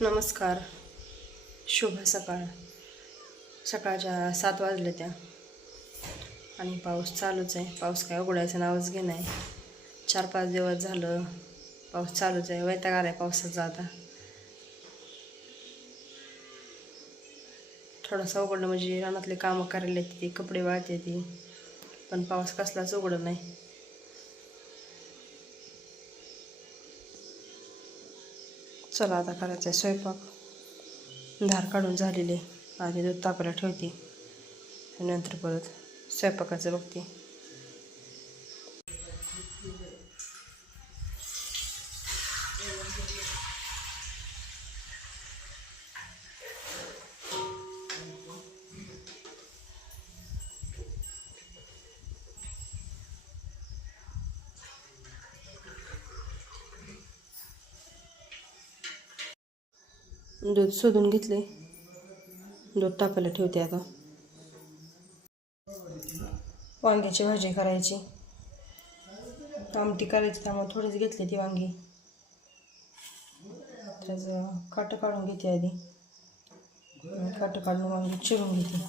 नमस्कार. शुभ सकाळ. सकाळच्या सात वाजले त्या. आणि पाऊस चालूच आहे. पाऊस काय उघडायचं नावच घे नाही. चार पाच दिवस झालं पाऊस चालूच आहे. वैताग आहे पावसाचा आता. थोडासा उघडलं म्हणजे रानातले कामं करायला येते ती कपडे वाळते ती. पण पाऊस कसलाच उघडत नाही. चला आता करायचं आहे स्वयंपाक. धार काढून झालेले आधी दूध तापायला ठेवते. नंतर परत स्वयंपाकाचं बघते. दूध शोधून घेतले. दूध टाकायला ठेवते आता. वांग्याची भाजी करायची. आमटी करायची त्यामुळे थोडीच घेतली ती वांगी. त्याचं काटं काढून घेते आधी. काटं काढून वांगी चिरून घेते.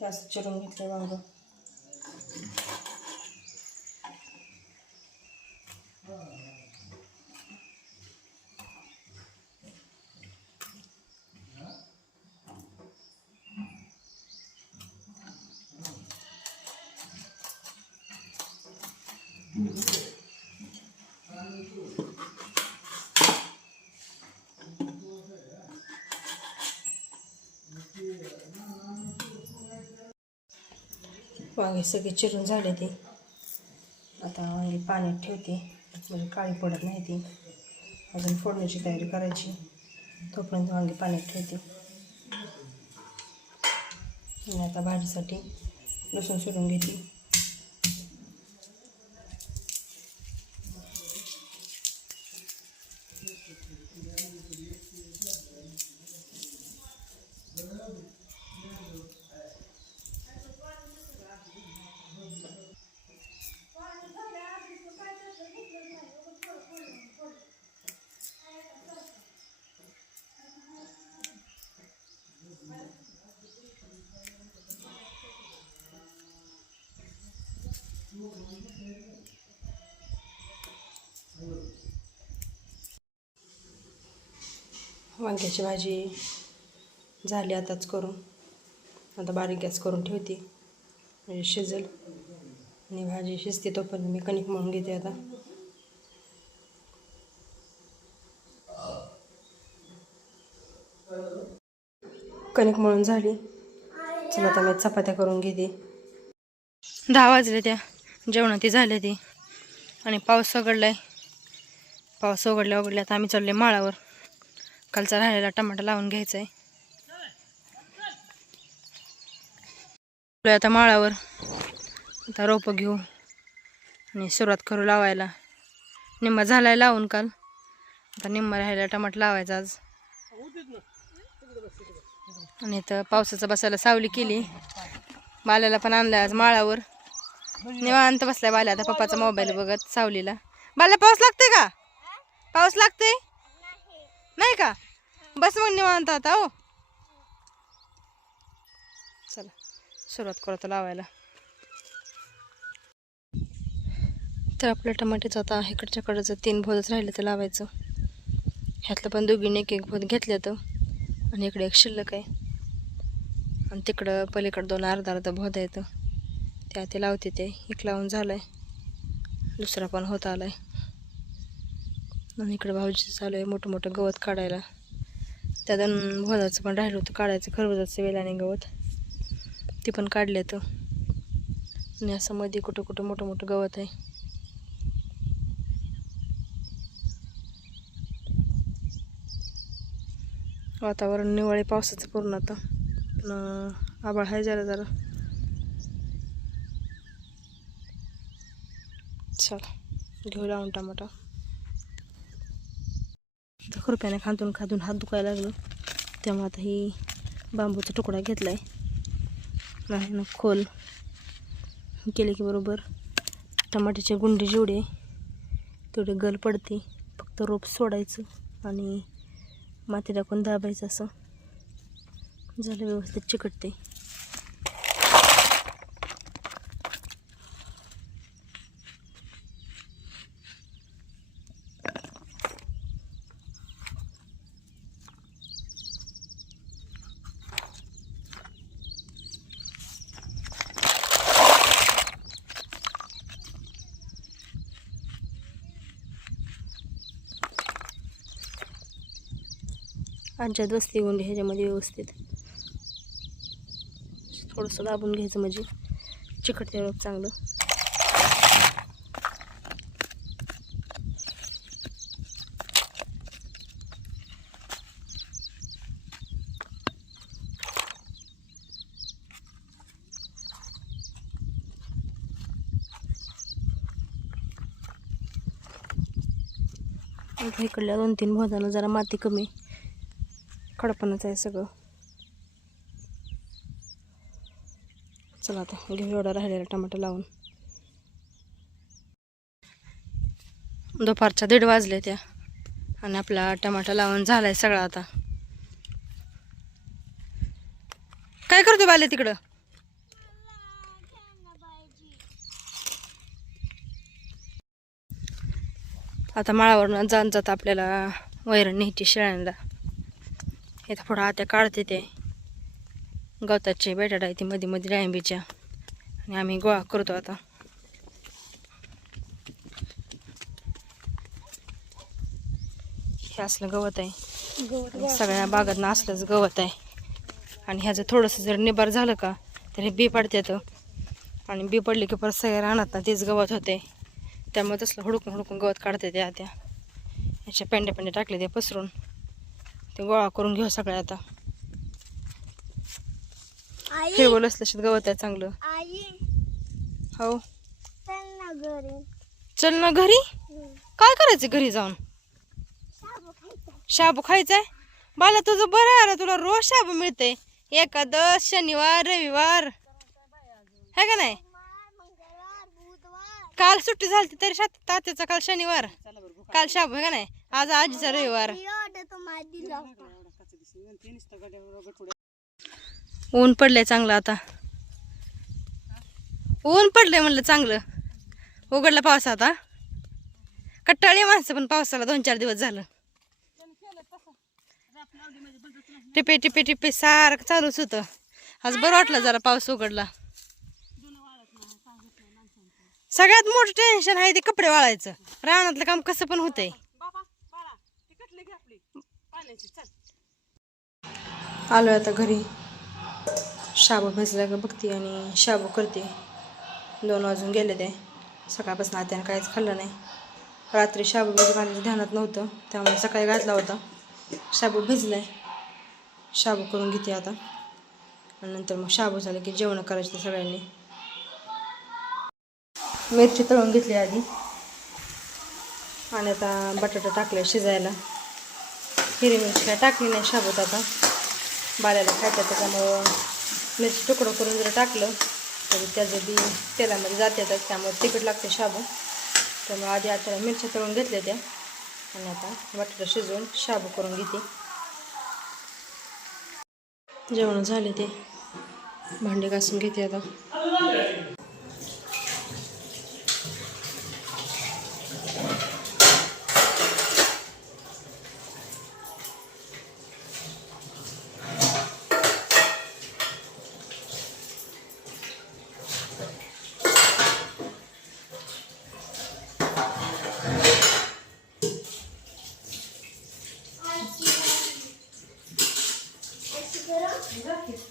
हे असं चिरून घेतलं वांगे सगळे चिरून झाले ते. आता वांगे पाण्यात ठेवते. म्हणजे काळी पडत नाही ती. अजून फोडण्याची तयारी करायची. तोपर्यंत वांगे पाण्यात ठेवते. आणि आता भाजीसाठी लसूण सोडून घेते. वांग्याची भाजी झाली आताच करून. आता बारीक गॅस करून ठेवते. म्हणजे शिजेल. आणि भाजी शिजते तोपर्यंत मी कणिक म्हणून घेते आता. कणिक मळून झाली. चला आता मी चपात्या करून घेते. दहा वाजले त्या. जेवणाती झाले ती. आणि पाऊस उघडलाय पाऊस उघडल्या उघडल्या आता आम्ही चालले माळावर. कालचा राहिलेला टमाटा लावून घ्यायचा आहे आता माळावर. आता रोपं घेऊ आणि सुरुवात करू लावायला. निम्मा झालाय लावून काल. आता निम्मा राहिला टमाट लावायचा आज. आणि तर पावसाचं बसायला सावली केली. बाल्याला पण आणलं आज माळावर. निवांत बसलाय बाल्या. आता पप्पाचा मोबाईल बघत सावलीला. बाल्या पाऊस लागते का? पाऊस लागते नाही का? बस मग निवांत आता हो. चला सुरुवात करतो लावायला. तर आपल्या टमाट्याचं आता इकडच्या कडचं तीन भोजच राहिलं तर लावायचं. ह्यातलं पण दोघींनी एक एक भोत घेतलं तर आणि इकडे एक शिल्लक आहे. आणि तिकडं पलीकडं दोन अर्धा अर्धा भोद येतं त्या ते लावते ते. एक लावून झालं आहे दुसरा पण होत आला आहे आणि इकडं भाऊजी चालू आहे मोठं मोठं गवत काढायला. त्या दोन पण राहिलं होतं काढायचं खरबुजाचं वेलाने गवत. ते पण काढले तर. आणि असं मध्ये कुठं कुठं मोठं मोठं गवत आहे. वातावरण निवाळे पावसाचं पूर्ण आता. पण आबाळ आभाळ आहे जरा जरा. चला घेऊ लावून टमाटा खुरप्याने खांदून खांदून हात दुखायला लागलो. त्यामुळे आता ही बांबूचा तुकडा घेतला आहे नाही ना खोल. केले की बरोबर. टमाट्याचे गुंडे जेवढे तेवढे गल पडते. फक्त रोप सोडायचं आणि माती टाकून दाबायचं असं. झालं व्यवस्थित चिकटते. आमच्यात बसली गुंडी ह्याच्यामध्ये व्यवस्थित. थोडंसं दाबून घ्यायचं म्हणजे चिकट तेवढं चांगलं. इकडल्या दोन तीन भोजानं जरा माती कमी. खडपणच आहे सगळं. चला आता घेऊ एवढा राहिलेला टमाटर लावून. दुपारच्या दीड वाजले त्या. आणि आपला टमाटा लावून झालाय सगळा आता. काय करतो बाले तिकडं? आता माळावरून जात जात आपल्याला वैरण न्यायची शेळ्यांना. इथं पुढं आत्या काढते ते. गवताचे बेटाड आहे ती मध्ये मध्ये डाळिंबीच्या आणि आम्ही गोळा करतो आता. हे असलं गवत आहे. सगळ्या बागातनं असलंच गवत आहे. आणि ह्याचं थोडंसं जर निबार झालं का तर हे बी पडतात आणि बी पडले की परत सगळ्या रानात ना तेच गवत होते. त्यामुळे तसलं हुडकून हुडकून गवत काढते ते आत्या ह्याच्या पेंडे पेंडे टाकले ते पसरून. ते गोळा करून घेऊ सगळ्या आता. आई. हिरवं लसलशीत गवत आहे चांगलं. आई. हो. चल ना घरी. चल ना घरी? काय करायचं घरी जाऊन? शाबू खायचा. शाबू खायचाय? बाला तुझं बरं आहे ना? तुला रोज शाबू मिळते. एकादश शनिवार रविवार. है का नाही? मंगळवार बुधवार. काल सुट्टी झाली तरी शात तात्याचा काल शनिवार. काल शाबू है का नाही? आज आजीचा रविवार. ऊन पडलंय चांगलं आता. ऊन पडलंय म्हणलं चांगलं. उघडला पाऊस आता. कट्टाळी माणसं पण पावसाला दोन चार दिवस झालं. टिपे टिपे टिपे सारखं चालूच होतं. आज बरं वाटलं जरा पाऊस उघडला. सगळ्यात मोठं टेन्शन आहे ते कपडे वाळायचं. रानातलं काम कसं पण होतंय. आलोय आता घरी. शाबू भिजला का बघते आणि शाबू करते. दोन वाजून गेले ते. सकाळपासून आत्यानं काहीच खाल्लं नाही. रात्री शाबू म्हणजे भिजू घालायचं ध्यानात नव्हतं त्यामुळे सकाळी घातला होता. शाबू भिजलाय. शाबू करून घेते आता. आणि नंतर मग शाबू झालं की जेवण करायचं सगळ्यांनी. मिरची तळून घेतली आधी. आणि आता बटाटा टाकले शिजायला. हिरवी मिरची काय टाकली नाही शाबूत आता. बाल्याला खायचं त्याच्यामुळं मिरची तुकडं करून जर टाकलं तर त्याचं बी तेलामध्ये जाते तर त्यामुळे तिखट लागते शाबू. त्यामुळे आधी आता मिरच्या तळून घेतल्या त्या. आणि आता बटाटा शिजवून शाबू करून घेते. जेवण झाले ते. भांडे घासून घेते आता. Gracias.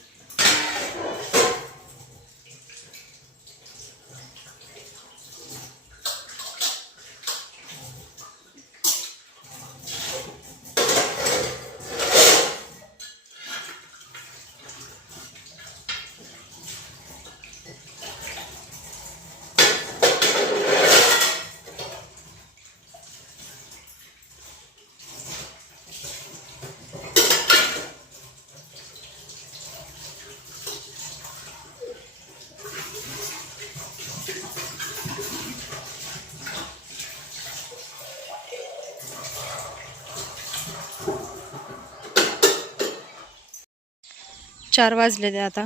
चार वाजले ते आता.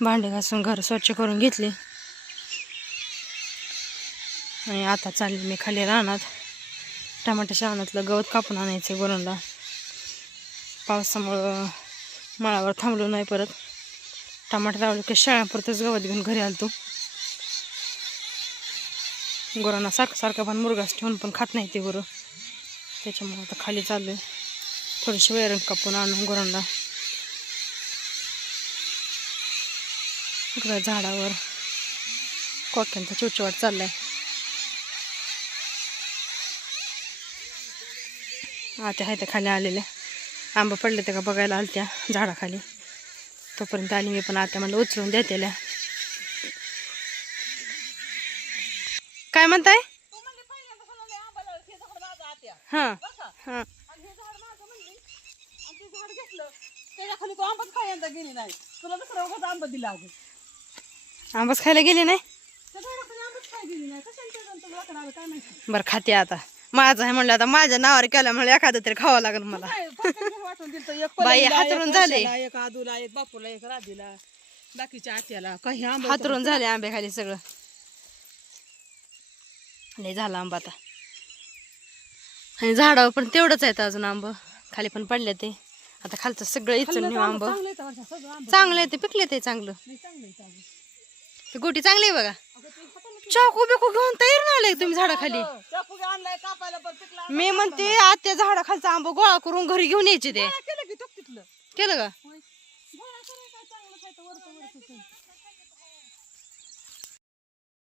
भांडे घासून घर स्वच्छ करून घेतले. आणि आता चालले मी खाली रानात. टमाट्याच्या रानातलं गवत कापून आणायचं गुरांना पावसामुळं मळावर थांबलो नाही परत. टमाटर लावलं की शाळापुरतंच गवत घेऊन घरी आलतो. गुरांना सारखं सारखं पण मुरगास ठेवून पण खात नाही ते गुरं. त्याच्यामुळे आता खाली चाललोय. थोडीशी वेरण कापून आणून गुरांना. इकडं झाडावर. कोक्यांचा चिवचिवाट चाललाय. आता आहे त्या खाली आलेल्या. आंबा पडले ते का बघायला आलत्या झाडाखाली. तोपर्यंत आली मी पण आता मला उचलून देतेल्या काय म्हणताय? हां हां. त्याच्याखाली तू आंबाच खायला गेली नाही. तुला दुसरा उगाच आंबा दिला अगं आंबाच खायला गेले नाही? नाही बरं खाते आता. माझं आहे म्हणलं आता माझ्या नावावर केलं म्हणलं एखादं तरी खावं लागेल मला. बाई, हातरून झाले. वर्षाला, एक आदूला एक बापूला एक राधीला बाकीच्या आत्याला काही आंबा हातरून झाले आंबे खाली सगळं. लय झालं आंबा आता. आणि झाडावर पण तेवढंच आहेत अजून आंब. खाली पण पडले ते. आता खालचं सगळं इचून आंबा. चांगलं आहे ते पिकले ते चांगलं. गोटी चांगली आहे बघा. चाकू बिकू घेऊन तयार ना आले तुम्ही झाडाखाली. त्या फुगे आणलाय कापायला पण पिकला मी म्हणते आत्या झाडाखालचा आंबा गोळा करून घरी घेऊन यायचे ते. केलं की तिथलं. केलं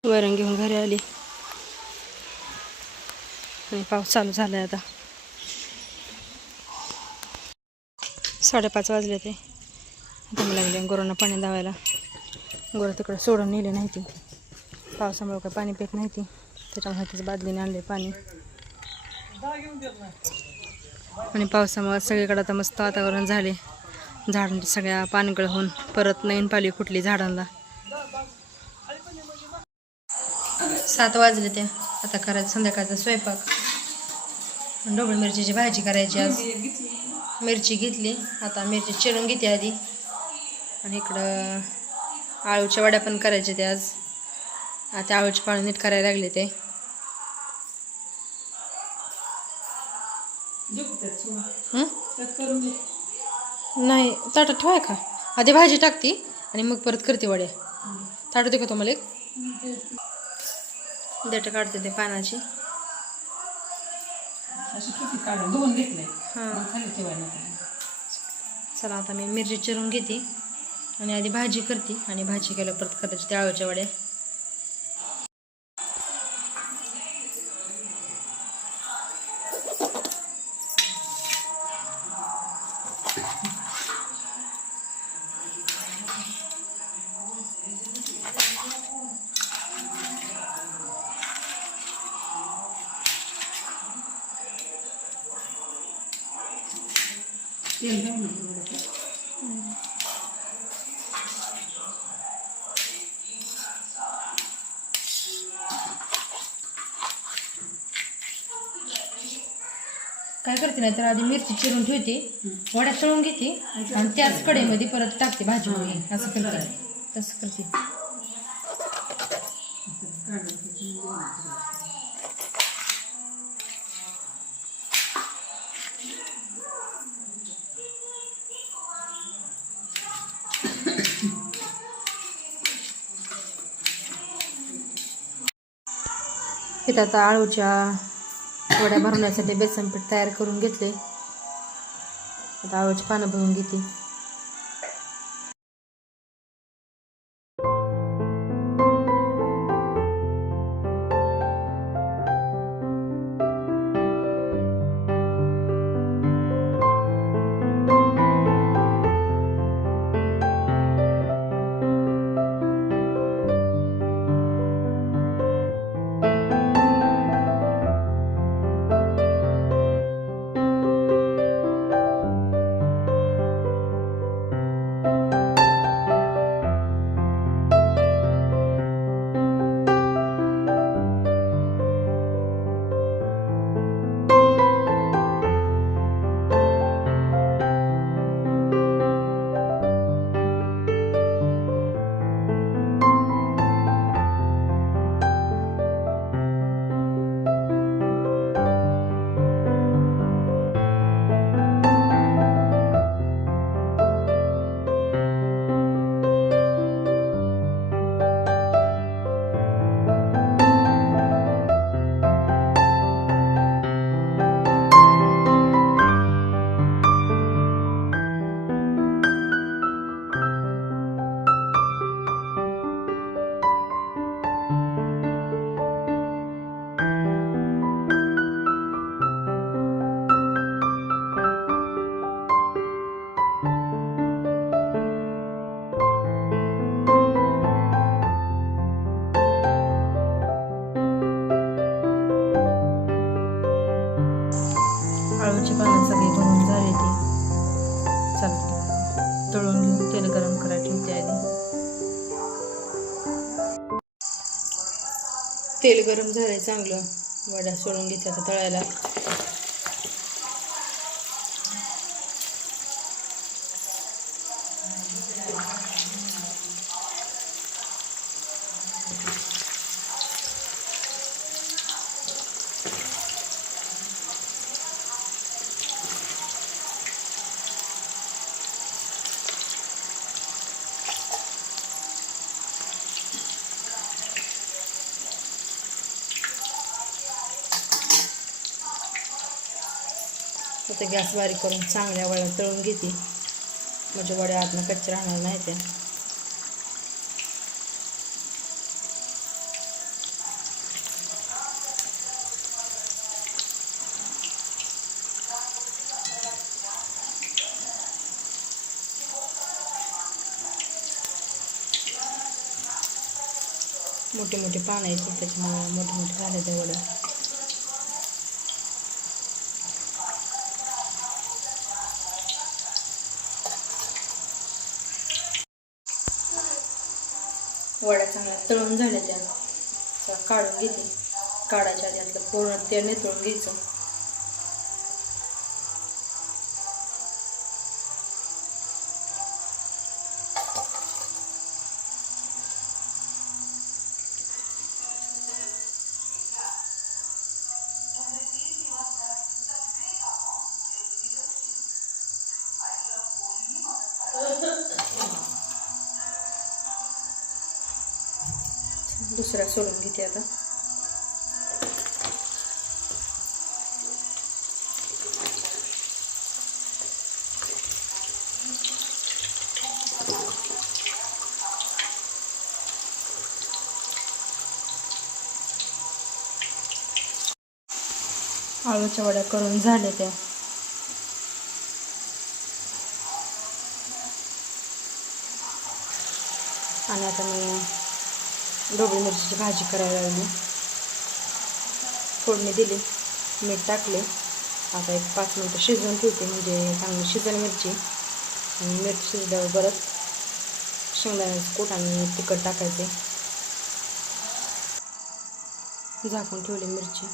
वरण घेऊन घरी आली. आणि पाऊस चालू झालाय आता. साडेपाच वाजले ते. आता मला लागले गुरांना पाणी लावायला गुरं तिकडं सोडून नेले नाही ती. पावसामुळे काय पाणी पेत नाही ती. त्याच्यामुळे बादलीने आणले पाणी. आणि पावसामुळे सगळीकडे आता मस्त वातावरण झाले. झाडांची सगळ्या पानगळ होऊन परत नवीन पाली फुटली झाडांना सात वाजले ते. आता करायचं संध्याकाळचा स्वयंपाक. ढोबळी मिरचीची भाजी करायची आज. मिरची घेतली. आता मिरची चिरून घेते आधी. आणि इकडं आळूच्या वड्या पण करायचे ते आज. आता आळूचे पाणी नीट करायला लागले ते? नाही ताटात ठेवाय का? आधी भाजी टाकते आणि मग परत करते वड्या. ताट दे का तुम्हाला एक? देठ काढते ते पानाची. हां. चला आता मी मिरची चिरून घेते. आणि आधी भाजी करते आणि भाजी केल्या परत करायची त्या आळूच्या वड्या काय करते नाही तर आधी मिरची चिरून ठेवते वड्या तळून घेते आणि त्याच कडेमध्ये परत टाकते भाजी पोळी. असं करते. तसं करते. इथं आता आळूच्या वड्या भरण्यासाठी बेसन पीठ तयार करून घेतले. आता आळूची पानं भरून घेते. तेल गरम झालं चांगलं. वडा सोडून घ्यायच्या आता तळायला. आता गॅस बारीक करून चांगल्या वड्या तळून घेते. म्हणजे वड्या आतनं कच्चे राहणार नाही त्या. मोठे मोठे पानं आहेत त्याच्यामुळे मोठे मोठे झाले त्या वड्या. वड्या चांगल्या तळून झाल्या त्या काढून घेते. काढायच्या आधी यातलं पूर्ण तेल नितळून घ्यायचं. दुसरा सोडून घेते आता. आळूच्या वड्या करून झाल्या त्या. आणि आता मी ढोबळी मिरचीची भाजी करायला लागली फोडणी दिली. मीठ टाकले. आता एक पाच मिनटं शिजवून ठेवते. म्हणजे चांगली शिजल मिरची. आणि मिरची शिजल्यावर परत शेंगदाण्याचं कूट आणि तिखट टाकायचे. झाकून ठेवली मिरची.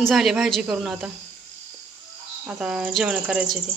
झाली भाजी करून आता. आता जेवण करायचे ते.